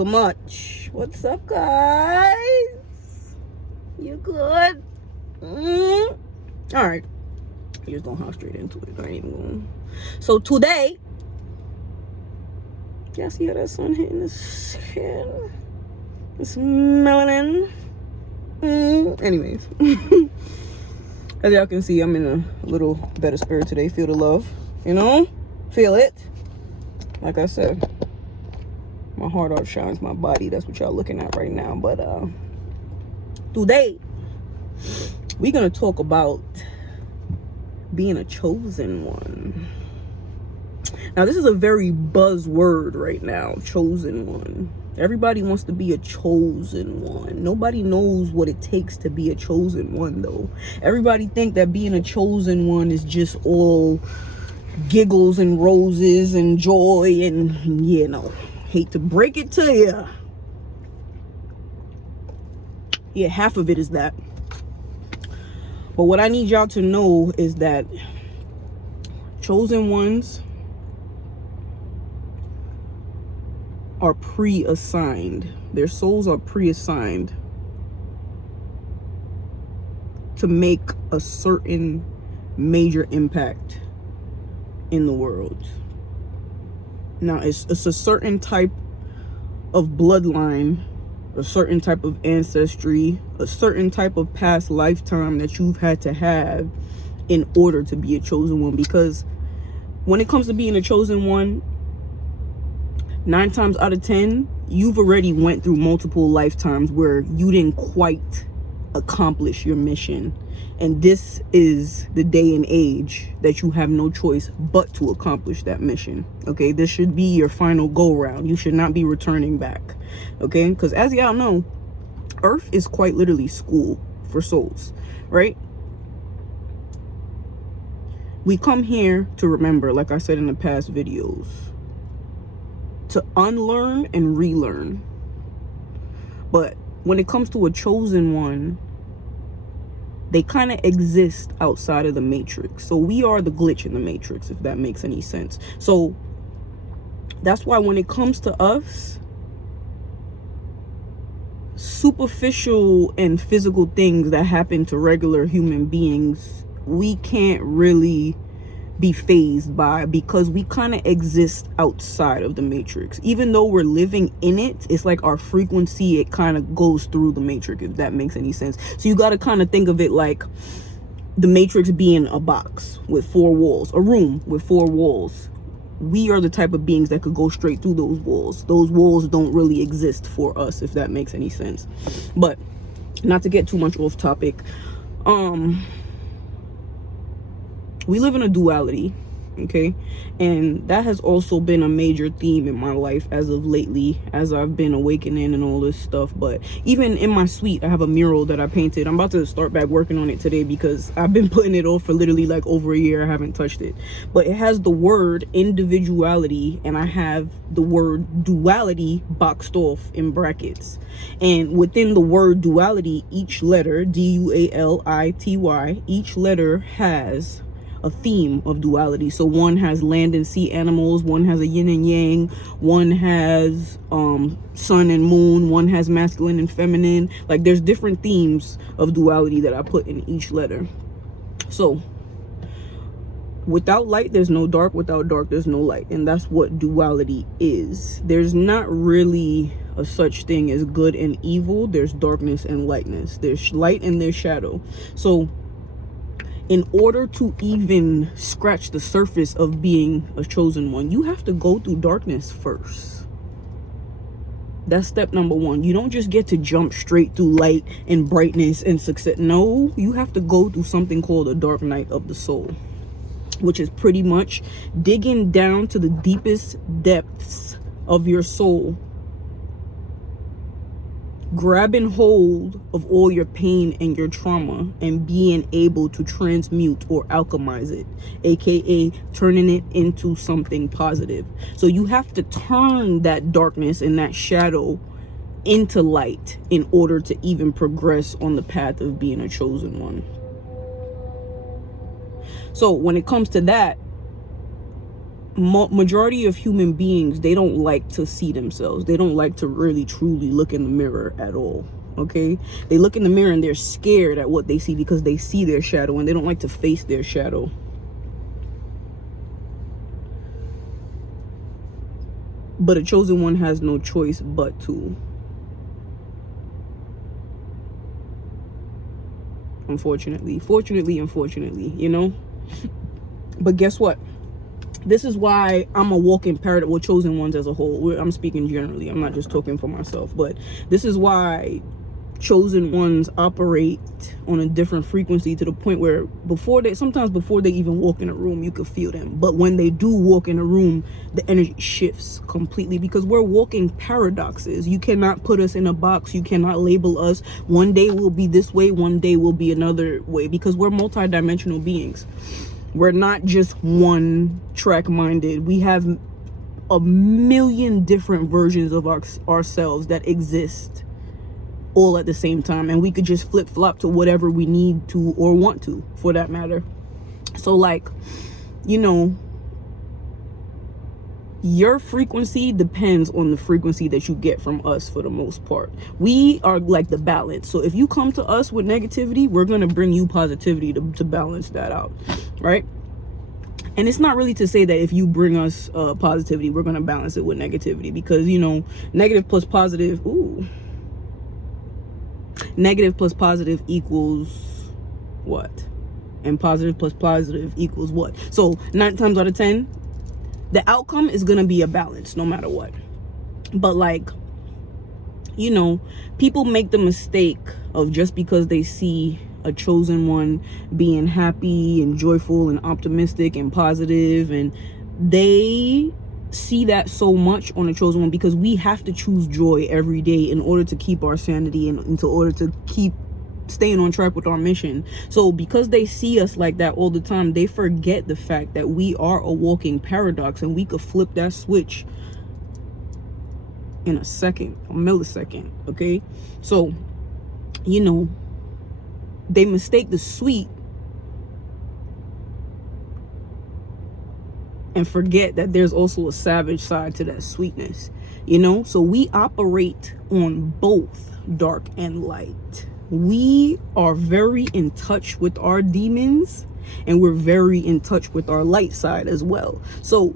too much. What's up, guys? You good? All right. You're just gonna hop straight into it. I ain't even going. So today, y'all see how that sun hitting the skin? It's melanin. Anyways, as y'all can see, I'm in a little better spirit today. Feel the love, you know? Feel it. Like I said, my heart outshines my body. That's what y'all looking at right now. But today, we're gonna talk about being a chosen one. Now, this is a very buzzword right now, chosen one. Everybody wants to be a chosen one. Nobody knows what it takes to be a chosen one, though. Everybody think that being a chosen one is just all giggles and roses and joy and, you know, hate to break it to you. Yeah, half of it is that. But what I need y'all to know is that chosen ones are pre-assigned. Their souls are pre-assigned to make a certain major impact in the world. Now, it's a certain type of bloodline, a certain type of ancestry, a certain type of past lifetime that you've had to have in order to be a chosen one. Because when it comes to being a chosen one, 9 times out of 10, you've already went through multiple lifetimes where you didn't quite accomplish your mission. And this is the day and age that you have no choice but to accomplish that mission. Okay, this should be your final go round. You should not be returning back. Okay, because as y'all know, Earth is quite literally school for souls, right? We come here to remember, like I said in the past videos, to unlearn and relearn. But when it comes to a chosen one, they kind of exist outside of the matrix. So we are the glitch in the matrix, if that makes any sense. So that's why when it comes to us, superficial and physical things that happen to regular human beings, we can't really be fazed by, because we kind of exist outside of the matrix. Even though we're living in it, it's like our frequency, it kind of goes through the matrix, if that makes any sense. So you got to kind of think of it like the matrix being a box with 4 walls, a room with 4 walls. We are the type of beings that could go straight through those walls. Those walls don't really exist for us, if that makes any sense. But not to get too much off topic, we live in a duality, okay? And that has also been a major theme in my life as of lately, as I've been awakening and all this stuff. But even in my suite, I have a mural that I painted. I'm about to start back working on it today because I've been putting it off for literally like over a year. I haven't touched it. But it has the word individuality, and I have the word duality boxed off in brackets. And within the word duality, each letter, D-U-A-L-I-T-Y, each letter has a theme of duality. So one has land and sea animals, one has a yin and yang, one has sun and moon, one has masculine and feminine. Like, there's different themes of duality that I put in each letter. So without light, there's no dark. Without dark, there's no light. And that's what duality is. There's not really a such thing as good and evil. There's darkness and lightness. There's light and there's shadow. So in order to even scratch the surface of being a chosen one, you have to go through darkness first. That's step number 1. You don't just get to jump straight through light and brightness and success. No, you have to go through something called a dark night of the soul, which is pretty much digging down to the deepest depths of your soul, grabbing hold of all your pain and your trauma and being able to transmute or alchemize it, aka turning it into something positive. So you have to turn that darkness and that shadow into light in order to even progress on the path of being a chosen one. So when it comes to that, majority of human beings, they don't like to see themselves. They don't like to really truly look in the mirror at all. Okay, they look in the mirror and they're scared at what they see because they see their shadow, and they don't like to face their shadow. But a chosen one has no choice but to. Unfortunately, you know. But guess what? This is why I'm a walking paradigm. Well, chosen ones as a whole. I'm speaking generally. I'm not just talking for myself. But this is why chosen ones operate on a different frequency, to the point where sometimes before they even walk in a room, you could feel them. But when they do walk in a room, the energy shifts completely, because we're walking paradoxes. You cannot put us in a box. You cannot label us. One day we'll be this way, one day we'll be another way, because we're multidimensional beings. We're not just one track minded. We have a million different versions of ourselves that exist all at the same time, and we could just flip flop to whatever we need to, or want to, for that matter. So, like, you know, your frequency depends on the frequency that you get from us, for the most part. We are like the balance. So if you come to us with negativity, we're going to bring you positivity to balance that out, right? And it's not really to say that if you bring us positivity, we're going to balance it with negativity, because, you know, negative plus positive equals what? And positive plus positive equals what? So 9 times out of 10, the outcome is going to be a balance no matter what. But, like, you know, people make the mistake of, just because they see a chosen one being happy and joyful and optimistic and positive, and they see that so much on a chosen one, because we have to choose joy every day in order to keep our sanity and in order to keep staying on track with our mission. So because they see us like that all the time, they forget the fact that we are a walking paradox, and we could flip that switch in a millisecond. Okay, so, you know, they mistake the sweet and forget that there's also a savage side to that sweetness, you know. So we operate on both dark and light. We are very in touch with our demons, and we're very in touch with our light side as well. So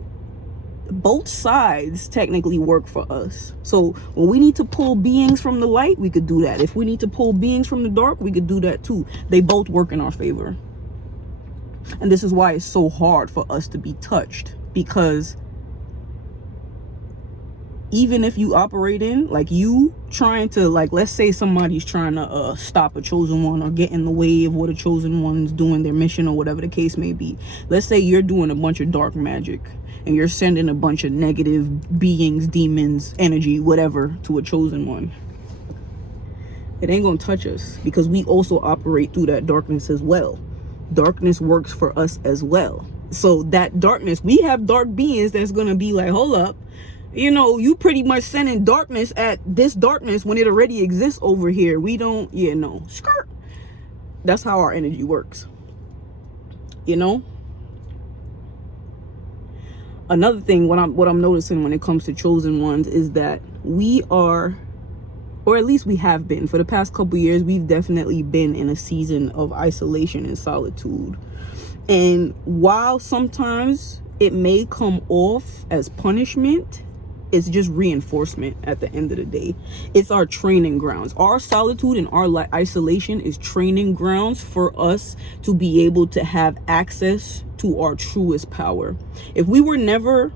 both sides technically work for us. So when we need to pull beings from the light, we could do that. If we need to pull beings from the dark, we could do that too. They both work in our favor. And this is why it's so hard for us to be touched, because even if you operate in, like, you trying to, like, let's say somebody's trying to stop a chosen one, or get in the way of what a chosen one's doing, their mission, or whatever the case may be. Let's say you're doing a bunch of dark magic, and you're sending a bunch of negative beings, demons, energy, whatever, to a chosen one. It ain't gonna touch us, because we also operate through that darkness as well. Darkness works for us as well. So that darkness, we have dark beings that's gonna be like, hold up, you know, you pretty much sending darkness at this darkness when it already exists over here. We don't, skirt. That's how our energy works, you know. Another thing, what I'm noticing when it comes to chosen ones, is that we are, or at least we have been, for the past couple years, we've definitely been in a season of isolation and solitude. And while sometimes it may come off as punishment, it's just reinforcement at the end of the day. It's our training grounds. Our solitude and our isolation is training grounds for us to be able to have access to our truest power. If we were never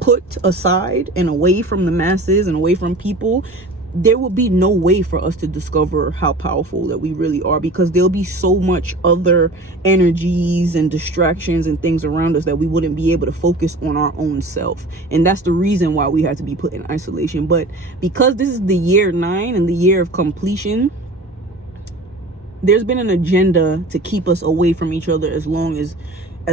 put aside and away from the masses and away from people, there will be no way for us to discover how powerful that we really are, because there'll be so much other energies and distractions and things around us that we wouldn't be able to focus on our own self. And that's the reason why we have to be put in isolation. But because this is the year 9 and the year of completion, there's been an agenda to keep us away from each other as long as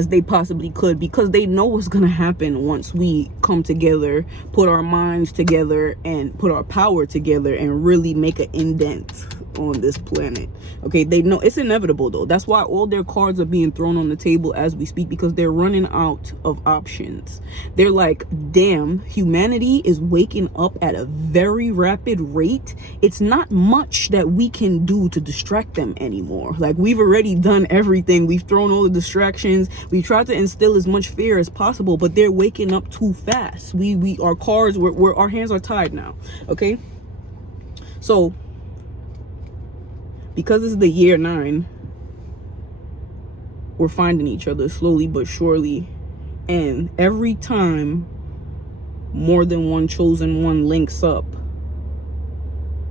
they possibly could, because they know what's gonna happen once we come together, put our minds together, and put our power together, and really make an indent on this planet. Okay, they know it's inevitable though. That's why all their cards are being thrown on the table as we speak, because they're running out of options. They're like, damn, humanity is waking up at a very rapid rate. It's not much that we can do to distract them anymore. Like, we've already done everything. We've thrown all the distractions. We tried to instill as much fear as possible, but they're waking up too fast. Our cards, our hands are tied now. Okay, so because it's the year 9, we're finding each other slowly but surely, and every time more than one chosen one links up,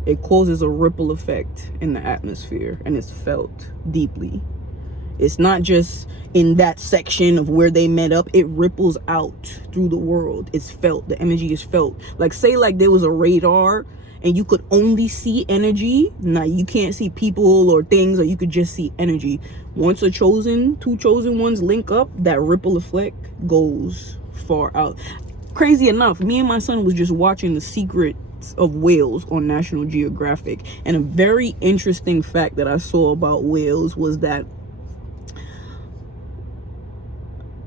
it causes a ripple effect in the atmosphere, and it's felt deeply. It's not just in that section of where they met up. It ripples out through the world. It's felt. The energy is felt. Like, say like there was a radar and you could only see energy. Now you can't see people or things, or you could just see energy. Once two chosen ones link up, that ripple effect goes far out. Crazy enough, me and my son was just watching The Secrets of Whales on National Geographic, and a very interesting fact that I saw about whales was that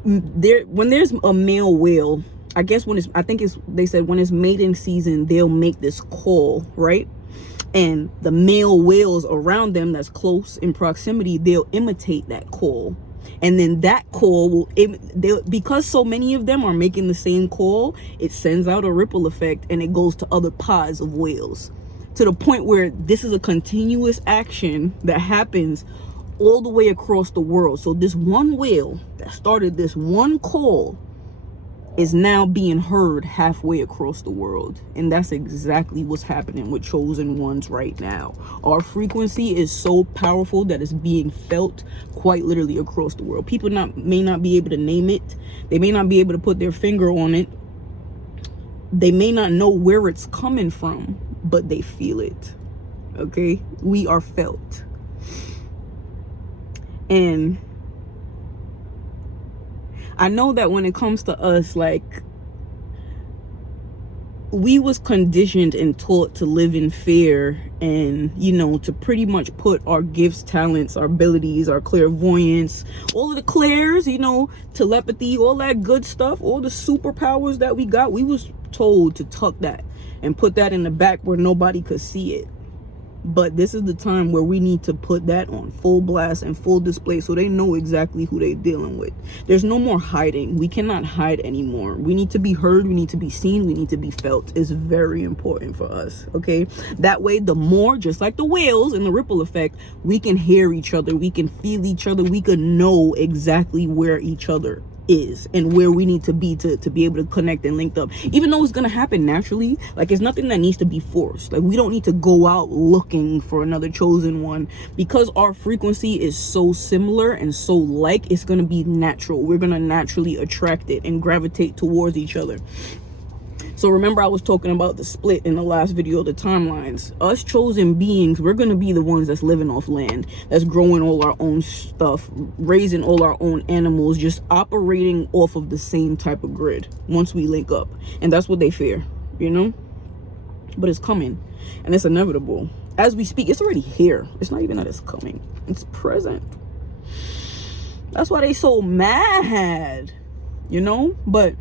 when there's a male whale, I guess they said when it's mating season, they'll make this call, right? And the male whales around them that's close in proximity, they'll imitate that call. And then that call because so many of them are making the same call, it sends out a ripple effect, and it goes to other pods of whales, to the point where this is a continuous action that happens all the way across the world. So this one whale that started this one call is now being heard halfway across the world. And that's exactly what's happening with chosen ones right now. Our frequency is so powerful that it's being felt quite literally across the world. People may not be able to name it. They may not be able to put their finger on it. They may not know where it's coming from, but they feel it. Okay? We are felt. And I know that when it comes to us, like, we was conditioned and taught to live in fear, and, you know, to pretty much put our gifts, talents, our abilities, our clairvoyance, all of the clairs, you know, telepathy, all that good stuff, all the superpowers that we got, we was told to tuck that and put that in the back where nobody could see it. But this is the time where we need to put that on full blast and full display, so they know exactly who they're dealing with. There's no more hiding. We cannot hide anymore. We need to be heard. We need to be seen. We need to be felt. It's very important for us. Okay, that way, the more, just like the whales and the ripple effect, we can hear each other. We can feel each other. We can know exactly where each other is and where we need to be able to connect and link up, even though it's going to happen naturally. Like, it's nothing that needs to be forced. Like, we don't need to go out looking for another chosen one, because our frequency is so similar and so like, it's going to be natural. We're going to naturally attract it and gravitate towards each other. So remember, I was talking about the split in the last video, the timelines. Us chosen beings, we're going to be the ones that's living off land, that's growing all our own stuff, raising all our own animals, just operating off of the same type of grid once we link up. And that's what they fear, you know? But it's coming, and it's inevitable. As we speak, it's already here. It's not even that it's coming. It's present. That's why they so mad, you know? But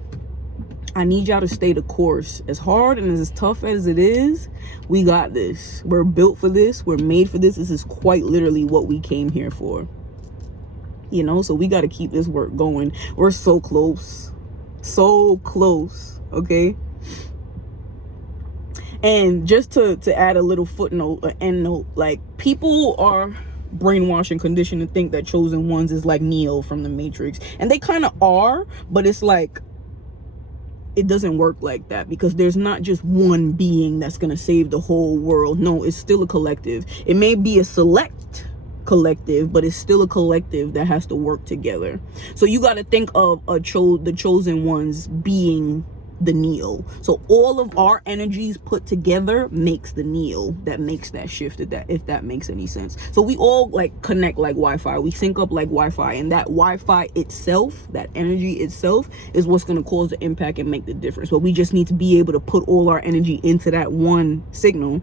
I need y'all to stay the course. As hard and as tough as it is, we got this. We're built for this. We're made for this. This is quite literally what we came here for. You know, so we got to keep this work going. We're so close. So close. Okay? And just to add a little footnote, an end note, like, people are brainwashed and conditioned to think that chosen ones is like Neo from the Matrix. And they kind of are, but it's like, it doesn't work like that, because there's not just one being that's gonna save the whole world. No, it's still a collective. It may be a select collective, but it's still a collective that has to work together. So you got to think of the chosen ones being the Neo. So all of our energies put together makes the Neo that makes that shift, if that makes any sense. So we all like connect like Wi-Fi. We sync up like Wi-Fi, and that Wi-Fi itself, that energy itself, is what's going to cause the impact and make the difference. But we just need to be able to put all our energy into that one signal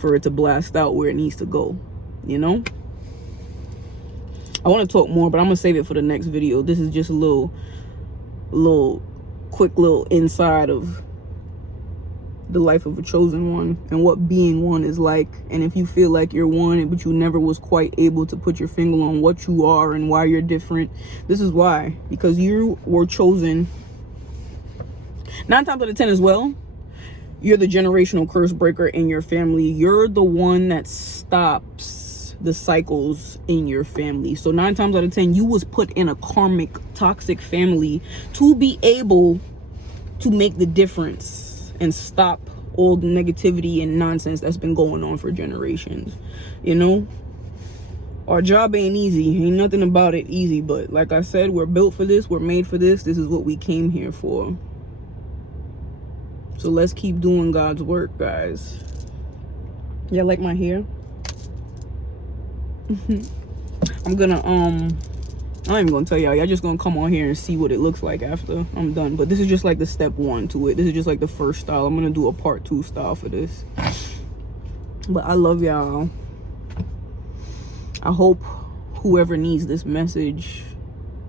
for it to blast out where it needs to go, you know? I want to talk more, but I'm gonna save it for the next video. This is just a little quick little inside of the life of a chosen one and what being one is like. And if you feel like you're one but you never was quite able to put your finger on what you are and why you're different, this is why. Because you were chosen 9 times out of 10 as well. You're the generational curse breaker in your family. You're the one that stops the cycles in your family. So 9 times out of 10, you was put in a karmic, toxic family to be able to make the difference and stop all the negativity and nonsense that's been going on for generations. You know, our job ain't easy. Ain't nothing about it easy. But like I said, we're built for this. We're made for this. This is what we came here for. So let's keep doing God's work, guys. Yeah, like my hair? I'm gonna I ain't even gonna tell y'all just gonna come on here and see what it looks like after I'm done. But this is just like the step 1 to it. This is just like the first style. I'm gonna do a part 2 style for this. But I love y'all. I hope whoever needs this message,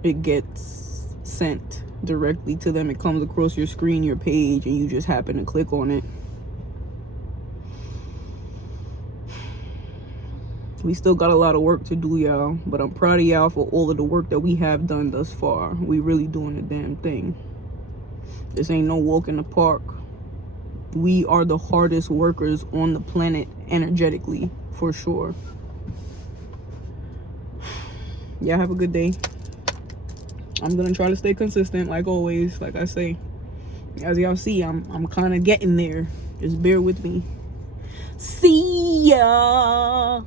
it gets sent directly to them. It comes across your screen, your page, and you just happen to click on it. We still got a lot of work to do, y'all, but I'm proud of y'all for all of the work that we have done thus far. We really doing a damn thing. This ain't no walk in the park. We are the hardest workers on the planet energetically, for sure. Y'all have a good day. I'm gonna try to stay consistent like always. Like I say, as y'all see, I'm kind of getting there. Just bear with me. See ya.